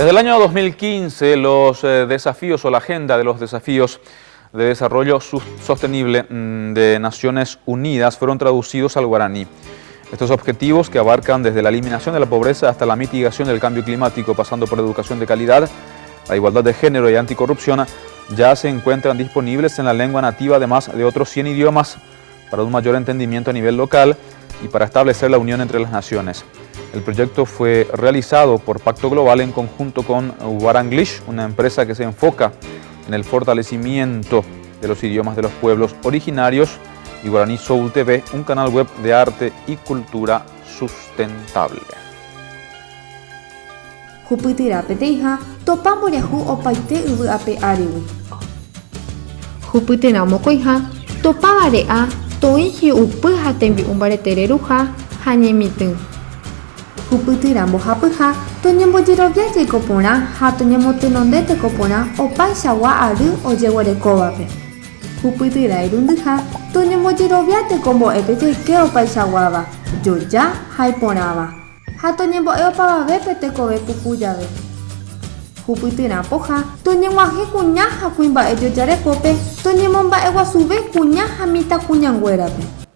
Desde el año 2015, los desafíos o la agenda de los desafíos de desarrollo sostenible de Naciones Unidas fueron traducidos al guaraní. Estos objetivos, que abarcan desde la eliminación de la pobreza hasta la mitigación del cambio climático, pasando por educación de calidad, la igualdad de género y anticorrupción, ya se encuentran disponibles en la lengua nativa, además de otros 100 idiomas, para un mayor entendimiento a nivel local y para establecer la unión entre las naciones. El proyecto fue realizado por Pacto Global en conjunto con Guaranglish, una empresa que se enfoca en el fortalecimiento de los idiomas de los pueblos originarios, y Guaraní Soul TV, un canal web de arte y cultura sustentable. Hupytyrápe teĩha topa mboriahu opaite yvy'ápe áriwi. Hupytyrã mokõiha topa vare'a toĩ hi'upy ha tembi'u mbaretereruha ha ñemitỹ. Hupytyrã mbohapyha toñembojerovia jaiko porã ha toñemotenonde tekoporã opaichagua ary ojeguerekóvape. Hupytyrã irundyha toñembojerovia tekombo'épe jaike opaichaguáva, joja ha iporãva, ha toñembo'e opavavépe tekove puku jave. Hupytyrã pohã toñeg̃uahẽ kuña ha kuimba'e jojarekópe toñemomba'eguasuve kuña ha mitãkuñanguérape.